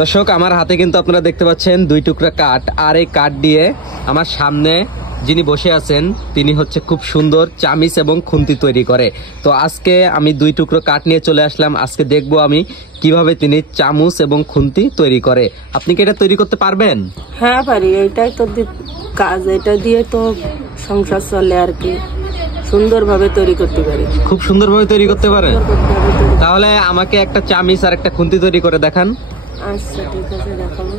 দর্শক, আমার হাতে কিন্তু আপনারা দেখতে পাচ্ছেন 2 টুকরা কাঠ, আর এই কাঠ দিয়ে আমার সামনে যিনি বসে আছেন তিনি হচ্ছে খুব সুন্দর চামিচ এবং খুন্তি তৈরি করে। তো আজকে আমি 2 টুকরো কাঠ নিয়ে চলে আসলাম। আজকে দেখবো আমি কিভাবে তিনি চামচ এবং খুন্তি তৈরি করে। আপনি কি এটা তৈরি করতে পারবেন? হ্যাঁ পারি, এইটাই তো কাজ, এটা দিয়ে তো সংসার চলে আর কি। সুন্দরভাবে তৈরি করতে পারি। খুব সুন্দরভাবে তৈরি করতে পারেন? তাহলে আমাকে একটা চামিচ আর একটা খুন্তি তৈরি করে দেখান। আচ্ছা ঠিক আছে, দেখাবো।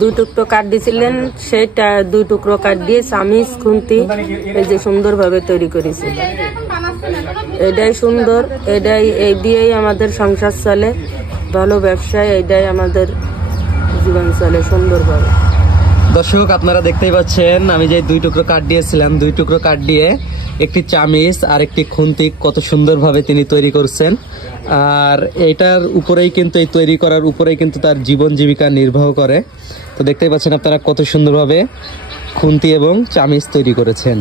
দুই টুকরো কাঠ দিয়েছিলেন, সেটা 2 টুকরো কাঠ দিয়ে চামিচ খুন্তি এই যে সুন্দরভাবে তৈরি করেছি। এটাই সুন্দর, এটাই এই দিয়েই আমাদের সংসার চলে, ভালো ব্যবসায় এটাই আমাদের জীবন চলে সুন্দরভাবে। দর্শক, আপনারা দেখতেই পাচ্ছেন আমি যে 2 টুকরো কাঠ দিয়েছিলাম, 2 টুকরো কাঠ দিয়ে একটি চামিচ আর একটি খুন্তি কত সুন্দরভাবে তিনি তৈরি করছেন। আর এটার উপরেই কিন্তু, এই তৈরি করার উপরেই কিন্তু তার জীবন জীবিকা নির্বাহ করে। তো দেখতেই পাচ্ছেন আপনারা কত সুন্দরভাবে খুন্তি এবং চামিচ তৈরি করেছেন।